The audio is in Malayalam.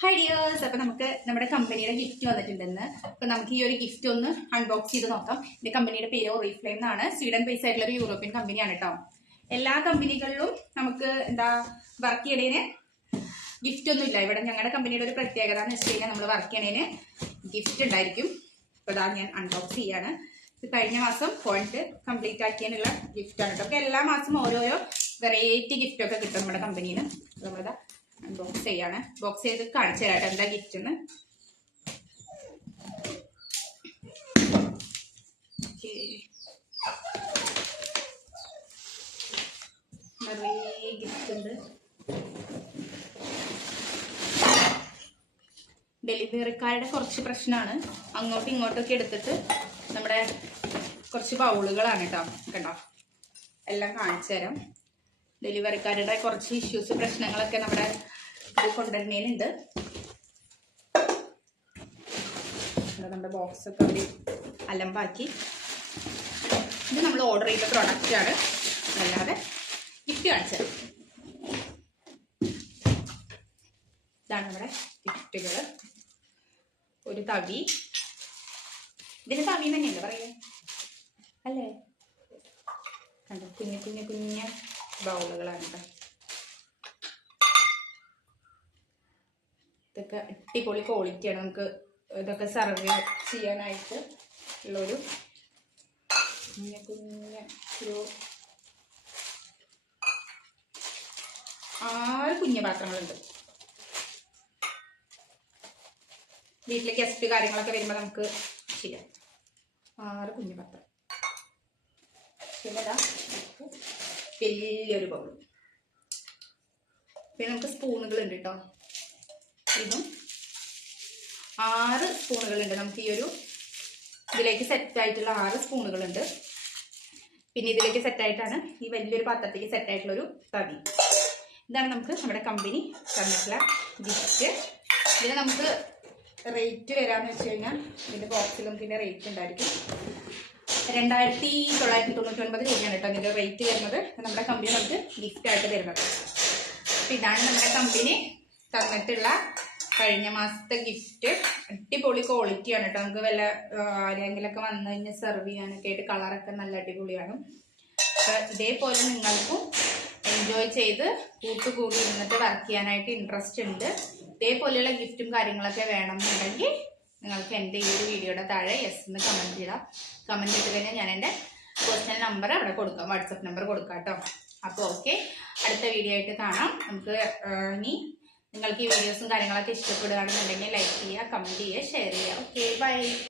Hi dears, അപ്പോൾ നമുക്ക് നമ്മുടെ കമ്പനിയുടെ ഗിഫ്റ്റ് വന്നിട്ടുണ്ടെന്ന്. അപ്പോൾ നമുക്ക് ഈ ഒരു ഗിഫ്റ്റ് ഒന്ന് അൺബോക്സ് ചെയ്ത് നോക്കാം. ഈ കമ്പനിയുടെ പേര് ഓറിഫ്ലെയിം എന്നാണ്. സ്വീഡൻ ബേസ് ആയിട്ടുള്ള ഒരു യൂറോപ്യൻ കമ്പനിയാണ് കേട്ടോ. എല്ലാ കമ്പനികളിലും നമുക്ക് വർക്ക് ചെയ്യണേന് ഗിഫ്റ്റ് ഒന്നും ഇല്ല. ഇവിടെ ഞങ്ങളുടെ കമ്പനിയുടെ ഒരു പ്രത്യേകത എന്ന് വെച്ച് കഴിഞ്ഞാൽ നമ്മൾ വർക്ക് ചെയ്യണേന് ഗിഫ്റ്റ് ഉണ്ടായിരിക്കും. അപ്പോൾ അതാ ഞാൻ അൺബോക്സ് ചെയ്യാണ്. ഇത് കഴിഞ്ഞ മാസം പോയിന്റ് കംപ്ലീറ്റ് ആക്കിയതിനുള്ള ഗിഫ്റ്റാണ് കേട്ടോ. അപ്പോൾ എല്ലാ മാസം ഓരോരോ വെറൈറ്റി ഗിഫ്റ്റ് ഒക്കെ കിട്ടും നമ്മുടെ കമ്പനിയിൽ നിന്ന്. നമ്മളിതാ അൺബോക്സ് ചെയ്യാണ്. ബോക്സ് ചെയ്ത് കാണിച്ചു തരാട്ടെ എന്താ ഗിഫ്റ്റ് എന്ന്. നിറയെ ഗിഫ്റ്റ് ഉണ്ട്. ഡെലിവറിക്കാരുടെ കുറച്ച് പ്രശ്നമാണ്. അങ്ങോട്ടും ഇങ്ങോട്ടൊക്കെ എടുത്തിട്ട് നമ്മുടെ കുറച്ച് ബൗളുകളാണ് കേട്ടോ. കണ്ടോ, എല്ലാം കാണിച്ചു തരാം. ഡെലിവറിക്കാരുടെ കുറച്ച് ഇഷ്യൂസ് പ്രശ്നങ്ങളൊക്കെ നമ്മുടെ ഇത് കൊണ്ടുവരുന്നതിനുണ്ട്. നമ്മുടെ ബോക്സ് ഒക്കെ അവർ അലമ്പാക്കി. ഇത് നമ്മൾ ഓർഡർ ചെയ്ത പ്രൊഡക്റ്റാണ്, അല്ലാതെ ഗിഫ്റ്റ് കാണിച്ചത്. ഇതാണ് നമ്മുടെ ഗിഫ്റ്റുകൾ. ഒരു തവി, ഇതിന് തവി തന്നെയല്ലേ പറയുക അല്ലേ? കണ്ടോ, കുഞ്ഞു കുഞ്ഞു കുഞ്ഞ ബൗളുകളാണ് കേട്ടോ. ഇതൊക്കെ അടിപൊളി ക്വാളിറ്റിയാണ്. നമുക്ക് ഇതൊക്കെ സർവ് ചെയ്യാനായിട്ട് ഉള്ളൊരു കുഞ്ഞു കുഞ്ഞ ഒരു 6 കുഞ്ഞു പാത്രങ്ങളുണ്ട്. വീട്ടിലെ ഗസ്റ്റ് കാര്യങ്ങളൊക്കെ വരുമ്പോൾ നമുക്ക് ചെയ്യാം. 6 കുഞ്ഞു പാത്രം. പിന്നെ വലിയൊരു ബൗൾ. പിന്നെ നമുക്ക് സ്പൂണുകളുണ്ട് കേട്ടോ. ഇതും 6 സ്പൂണുകളുണ്ട്. നമുക്ക് ഈ ഒരു ഇതിലേക്ക് സെറ്റായിട്ടുള്ള 6 സ്പൂണുകളുണ്ട്. പിന്നെ ഇതിലേക്ക് സെറ്റായിട്ടാണ് ഈ വലിയൊരു പാത്രത്തിലേക്ക് സെറ്റായിട്ടുള്ളൊരു തവി. ഇതാണ് നമുക്ക് നമ്മുടെ കമ്പനി തന്നിട്ടുള്ള ഗിഫ്റ്റ്. ഇതിന് നമുക്ക് റേറ്റ് വരാമെന്ന് വെച്ച് കഴിഞ്ഞാൽ ഇതിൻ്റെ ബോക്സിൽ നമുക്ക് ഇതിൻ്റെ റേറ്റ് ഉണ്ടായിരിക്കും. 2999 രൂപയാണ് കേട്ടോ ഇതിൻ്റെ റേറ്റ് വരുന്നത്. നമ്മുടെ കമ്പനി നമുക്ക് ഗിഫ്റ്റ് ആയിട്ട് തരുന്നത്. അപ്പം ഇതാണ് നമ്മുടെ കമ്പനി തന്നിട്ടുള്ള കഴിഞ്ഞ മാസത്തെ ഗിഫ്റ്റ്. അടിപൊളി ക്വാളിറ്റിയാണ് കേട്ടോ. നമുക്ക് വല്ല ആരെങ്കിലൊക്കെ വന്നു കഴിഞ്ഞാൽ സെർവ് ചെയ്യാനൊക്കെ ആയിട്ട് കളറൊക്കെ നല്ല അടിപൊളിയാണ്. അപ്പം ഇതേപോലെ നിങ്ങൾക്കും എൻജോയ് ചെയ്ത് കൂട്ടുകൂടി ഇരുന്നിട്ട് വർക്ക് ചെയ്യാനായിട്ട് ഇൻട്രസ്റ്റ് ഉണ്ട്. ഇതേപോലെയുള്ള ഗിഫ്റ്റും കാര്യങ്ങളൊക്കെ വേണമെന്നുണ്ടെങ്കിൽ നിങ്ങൾക്ക് എൻ്റെ ഈ ഒരു വീഡിയോയുടെ താഴെ യെസ് എന്ന് കമൻറ്റ് ചെയ്താൽ, കമൻറ്റ് ഇട്ട് കഴിഞ്ഞാൽ ഞാൻ എൻ്റെ പേഴ്സണൽ നമ്പർ അവിടെ കൊടുക്കാം, വാട്സപ്പ് നമ്പർ കൊടുക്കാം കേട്ടോ. അപ്പോൾ ഓക്കെ, അടുത്ത വീഡിയോ ആയിട്ട് കാണാം. നമുക്ക് ഇനി നിങ്ങൾക്ക് ഈ വീഡിയോസും കാര്യങ്ങളൊക്കെ ഇഷ്ടപ്പെടുകയാണെന്നുണ്ടെങ്കിൽ ലൈക്ക് ചെയ്യുക, കമൻറ്റ് ചെയ്യുക, ഷെയർ ചെയ്യുക. Okay, by.